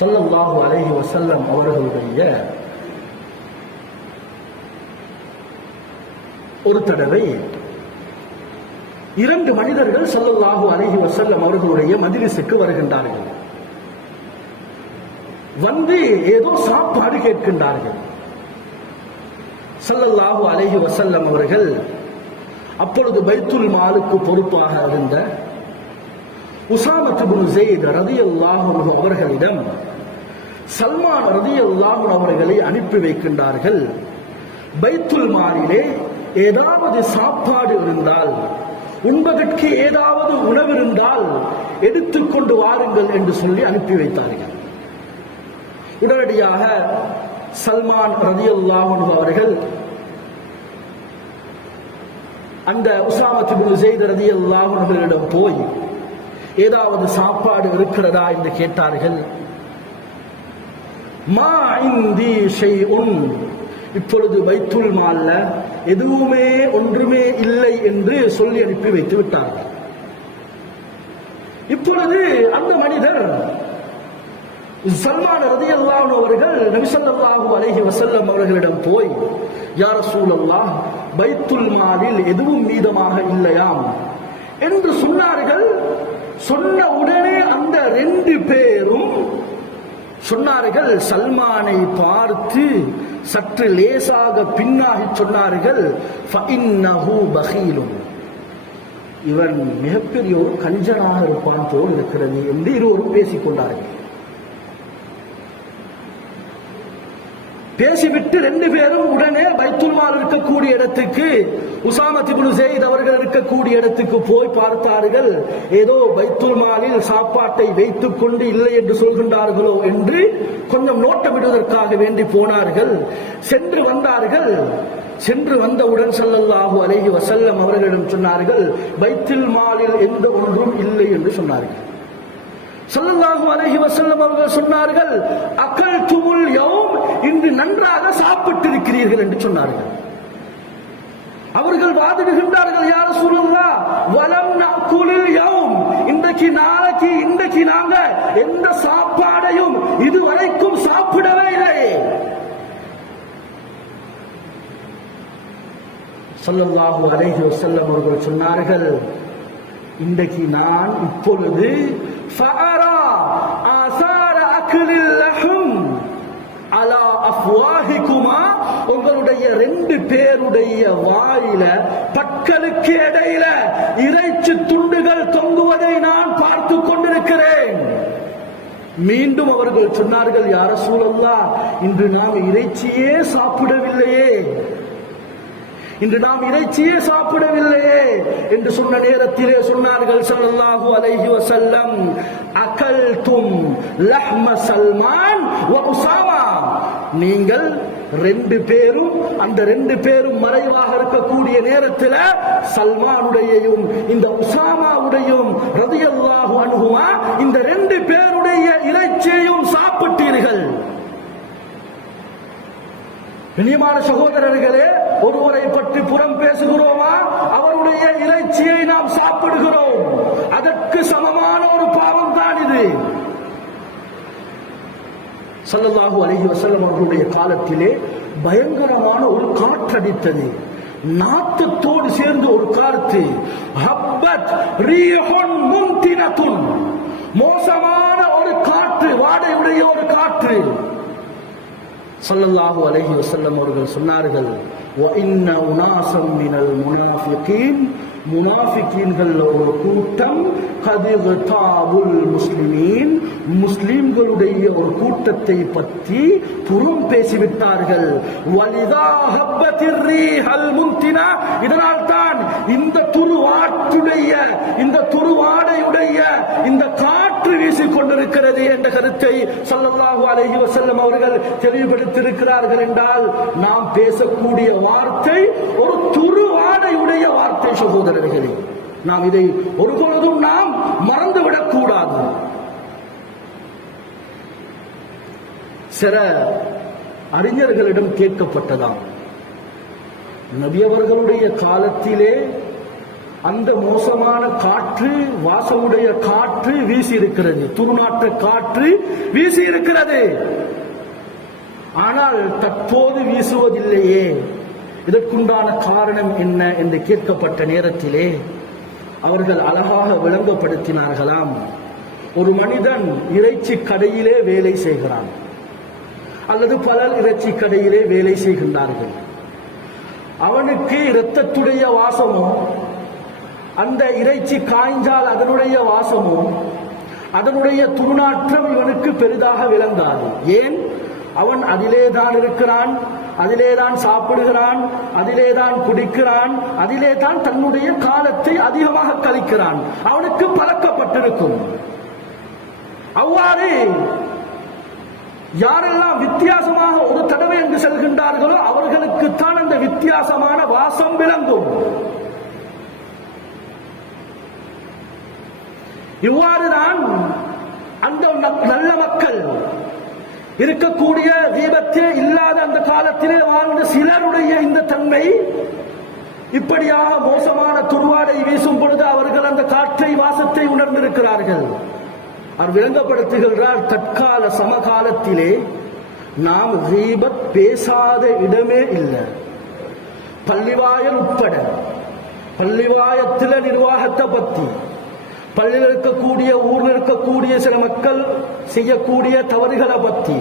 ஸல்லல்லாஹு அலைஹி வஸல்லம் அவர்களுடைய ஒரு தடவை இரண்டு மனிதர்கள் ஸல்லல்லாஹு அலைஹி வஸல்லம் அவர்களுடைய மஜ்லிஸுக்கு வருகின்றார்கள். வந்து ஏதோ சாப்பாடு கேட்கின்றார்கள். ஸல்லல்லாஹு அலைஹி வஸல்லம் அவர்கள் அப்பொழுது பைத்துல் மாலுக்கு பொறுப்பாக இருந்த உஸாமத் இப்னு ஸைத் ரலியல்லாஹு அன்ஹு அவர்களிடம் சல்மான் ரலியல்லாஹு அன்ஹு அவர்களை அனுப்பி வைக்கின்றார்கள். பைத்துல் மாலிலே ஏதாவது சாப்பாடு இருந்தால், உண்பதற்கு ஏதாவது உணவு இருந்தால் எடுத்துக்கொண்டு வாருங்கள் என்று சொல்லி அனுப்பி வைத்தார்கள். உடனடியாக சல்மான் ரலியல்லாஹு அன்ஹு அவர்கள் அந்த உஸாமத் இப்னு ஸைத் ரலியல்லாஹு அன்ஹு அவர்களிடம் போய் ஏதாவது சாப்பாடு இருக்கிறதா என்று கேட்டார்கள். மா இந்தி ஷைஉன், இப்பொழுது பைத்துல் மால்ல எதுவுமே ஒன்றுமே இல்லை என்று சொல்லி அனுப்பி வைத்து விட்டார்கள். இப்பொழுது அந்த மனிதர் சல்மான் ரலியல்லாஹு அன்ஹு அவர்கள் நபி ஸல்லல்லாஹு அலைஹி வஸல்லம் அவர்களிடம் போய், யா ரசூலல்லாஹ், பைத்துல் மாலில் எதுவும் மீதமாக இல்லையாம் என்று சொன்னார்கள். சொன்ன உடனே அந்த ரெண்டு பேரும் சொன்னார்கள், சல்மானை பார்த்து சற்று லேசாக பின்னாகி சொன்னார்கள், ஃபஇன்னஹு பகீலுன், இவன் மிகப்பெரிய ஒரு கஞ்சனாக இருப்பான் போல் இருக்கிறது என்று இருவரும் பேசிக்கொண்டார்கள். பேசிவிட்டு ரெண்டு பேரும் உடனே பைத்துல் மால் இருக்கக்கூடிய இடத்துக்கு, உஸாமத் இப்னு ஸைத் அவர்கள் இருக்கக்கூடிய இடத்துக்கு போய் பார்த்தார்கள். ஏதோ பைத்துல் மாலில் சாப்பாட்டை வைத்துக் கொண்டு இல்லை என்று சொல்கின்றார்களோ என்று கொஞ்சம் நோட்டமிடுவதற்காக வேண்டி போனார்கள். சென்று வந்தார்கள். சென்று வந்தவுடன் ஸல்லல்லாஹு அலைஹி வஸல்லம் அவர்களிடம் சொன்னார்கள், பைத்துல் மாலில் எந்த ஒன்றும் இல்லை என்று சொன்னார்கள். ஸல்லல்லாஹு அலைஹி வஸல்லம் அவர்கள் சொன்னார்கள், அகல்துமுல் யௌம், இன்று நன்றாக சாப்பிட்டிருக்கிறீர்கள் என்று சொன்னார்கள். அவர்கள் வாதிடுகின்றார்கள், யா ரசூலல்லாஹ், வலம் நஅகுலில் யௌம், இன்றைக்கு நாங்க எந்த சாப்பாடையும் இதுவரைக்கும் சாப்பிடவே இல்லை. ஸல்லல்லாஹு அலைஹி வஸல்லம் அவர்கள் சொன்னார்கள், இன்றைக்கு நான் இப்பொழுது ஃபஅரா ஆசார அக்லில் லஹம் அலா அஃப்வாஹிகுமா, உங்களுடைய ரெண்டு பேருடைய வாயில பற்களுக்கு இடையில இறைச்சி துண்டுகள் தொங்குவதை நான் பார்த்து கொண்டிருக்கிறேன். மீண்டும் அவர்கள் சொன்னார்கள், யா ரசூலல்லாஹ், இன்று நாம் இறைச்சியே சாப்பிடவில்லையே, இன்று நாம் இறைச்சியே சாப்பிடவில்லையே என்று சொன்ன நேரத்திலே சொன்னார்கள் ஸல்லல்லாஹு அலைஹி வஸல்லம், அகல்தும் லஹ்ம சல்மான் வ உஸாமா, நீங்கள் ரெண்டு பேரும், அந்த ரெண்டு பேரும் மறைவாக இருக்கக்கூடிய நேரத்தில் சல்மானுடையும் இந்த உஸாமாவுடையும் ரலியல்லாஹு அன்ஹுமா, இந்த ரெண்டு பேருடைய இறைச்சியையும் சாப்பிட்டீர்கள். கண்ணியமான சகோதரர்களே, ஒருவரை பற்றி புறம் பேசுகிறோமா, அவருடைய இறைச்சியை நாம் சாப்பிடுகிறோம். அதற்கு சமமான ஒரு பாவம் தான் இது. ஸல்லல்லாஹு அலைஹி வஸல்லம் அவர்களுடைய காலத்திலே பயங்கரமான ஒரு காற்றடித்தது. நாத்தத்தோடு சேர்ந்து ஒரு காற்று, ஹப்பத் ரீஹுன் மும்தினத்துன், மோசமான ஒரு காற்று, வாடையுடைய ஒரு காற்று. ஸல்லல்லாஹு அலைஹி வஸல்லம் அவர்கள் சொன்னார்கள், வ இன்ன உனாஸம் மினல் முனாஃபிகீன், முனாஃபிகீன்கள் ஒரு கூட்டம், கதிகதாபுல் முஸ்லிமீன், முஸ்லிம்களுடைய ஒரு கூட்டத்தை பற்றி புறம் பேசிவிட்டார்கள். வலிதா ஹப்பத்திர் ரீஹல் மும்தினா, இதனால் தான் இந்த துருவாடையுடைய இந்த காற்று வீசிக் கொண்டிருக்கிறது என்ற கருத்தை ஸல்லல்லாஹு அலைஹி வஸல்லம் அவர்கள் தெளிவுபடுத்தியிருக்கிறார்கள். என்றால் நாம் பேசக்கூடிய வார்த்தை ஒரு துருவாடையுடைய வார்த்தை. சகோதரர்களே, நாம் இதை ஒருபொழுதும் நாம் மறந்துவிடக் கூடாது. சில அறிஞர்களிடம் கேட்கப்பட்டதாம், நபி அவர்களுடைய காலத்திலே அந்த மோசமான காற்று, வாசமுடைய காற்று வீசி இருக்கிறது, துர்நாற்ற காற்று வீசி இருக்கிறது. ஆனால் தற்போது வீசுவதில்லையே, இதற்குண்டான காரணம் என்ன என்று கேட்கப்பட்ட நேரத்திலே அவர்கள் அழகாக விளங்கப்படுத்தினார்களாம். ஒரு மனிதன் இறைச்சி கடையிலே வேலை செய்கிறான், அல்லது பலர் இறைச்சி கடையிலே வேலை செய்கின்றார்கள். அவனுக்கு இரத்தத்துடைய வாசமும், அந்த இறைச்சி காய்ஞ்சால் அதனுடைய வாசமும், அதனுடைய துர்நாற்றம் இவனுக்கு பெரிதாக விளங்காது. ஏன்? அவன் அதிலேதான் இருக்கிறான், அதிலேதான் சாப்பிடுகிறான், அதிலேதான் குடிக்கிறான், அதிலேதான் தன்னுடைய காலத்தை அதிகமாக கழிக்கிறான். அவனுக்கு பழக்கப்பட்டிருக்கும். அவ்வாறு யாரெல்லாம் வித்தியாசமாக ஒரு தடவை என்று செல்கின்றார்களோ அவர்களுக்குத்தான் அந்த வித்தியாசமான வாசம் விளங்கும். இவ்வாறுதான் அந்த நல்ல மக்கள் இருக்கக்கூடிய தீபத்தே இல்லாத அந்த காலத்திலே வாழ்ந்த சிலருடைய இந்த தன்மை இப்படியாக மோசமான துர்வாடை வீசும் பொழுது அவர்கள் அந்த காற்றை வாசத்தை உணர்ந்திருக்கிறார்கள். அவர் விளங்கப்படுத்துகிறார், தற்கால சமகாலத்திலே நாம் கீபத் பேசாத இடமே இல்லை. பள்ளிவாயல் உட்பட, பள்ளிவாயத்தில நிர்வாகத்தை பத்தி, பள்ளியில் இருக்கக்கூடிய ஊரில் இருக்கக்கூடிய சில மக்கள் செய்யக்கூடிய தவறுகளை பற்றி,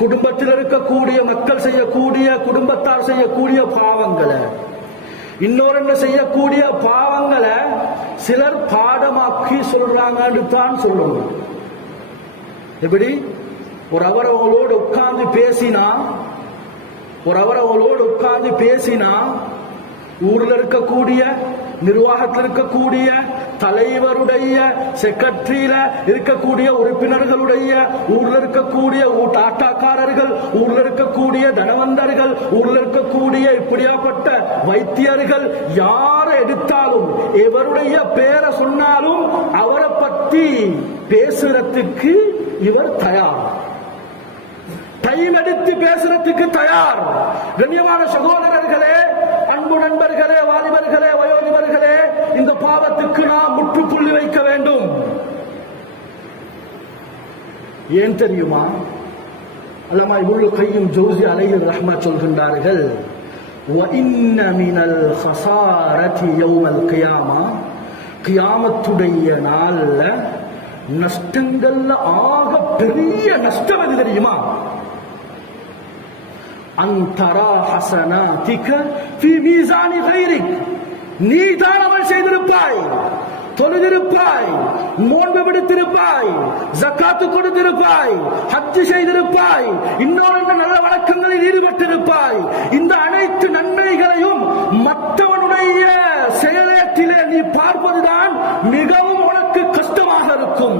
குடும்பத்தில் இருக்கக்கூடிய மக்கள் செய்யக்கூடிய, குடும்பத்தார் செய்யக்கூடிய பாவங்களை, இன்னொரு செய்யக்கூடிய பாவங்களை சிலர் பாடமாக்கி சொல்றாங்கன்னு தான் சொல்லணும். எப்படி? ஒரு அவர் அவங்களோடு உட்கார்ந்து பேசினா, ஊரில் இருக்கக்கூடிய, நிர்வாகத்தில் இருக்கக்கூடிய, தலைவருடைய, செக்ரட்டரியில இருக்கக்கூடிய உறுப்பினர்களுடைய, ஊர்ல இருக்கக்கூடிய ஆட்டாக்காரர்கள், ஊர்ல இருக்கக்கூடிய தனவந்தர்கள், ஊர்ல இருக்கக்கூடிய இப்படியாப்பட்ட வைத்தியர்கள், யாரை எடுத்தாலும் எவருடைய பேரை சொன்னாலும் அவரை பற்றி பேசுறதுக்கு இவர் தயார், டைம் எடுத்து பேசுறதுக்கு தயார். கண்ணியமான சகோதரர்களே, அன்பு நண்பர்களே, வாலிபர்களே, வயோதிபர்களே, இந்த பாவத்துக்கு நாம் முற்றுப்புள்ளி வைக்க வேண்டும். ஏன் தெரியுமா? அல்லமா இப்னுல் கய்யிம் ஜௌஸி அலைஹி ரஹ்மத் சொல்கின்றார்கள், وَإِنَّ مِنَ الْخَسَارَةِ يَوْمَ الْقِيَامَةِ கியாமத்துடைய நாள்ல நஷ்டங்கள்ல ஆக பெரிய நஷ்டம் எது தெரியுமா? அன்தரா ஹஸனாதிக ஃபீ மீஸானி கைரிக், நீ தான் அமல் செய்திருப்பாய், தொழுதிருப்பாய், நோன்பு பிடித்திருப்பாய், ஜக்காத்து கொடுத்திருப்பாய், ஹஜ் செய்திருப்பாய், இன்னொரு நல்ல வழக்கங்களில் ஈடுபட்டிருப்பாய். இந்த அனைத்து நன்மைகளையும் மற்றவனுடைய செயலேற்றிலே நீ பார்ப்பதுதான் மிகவும் உனக்கு கஷ்டமாக இருக்கும்,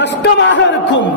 நஷ்டமாக இருக்கும்.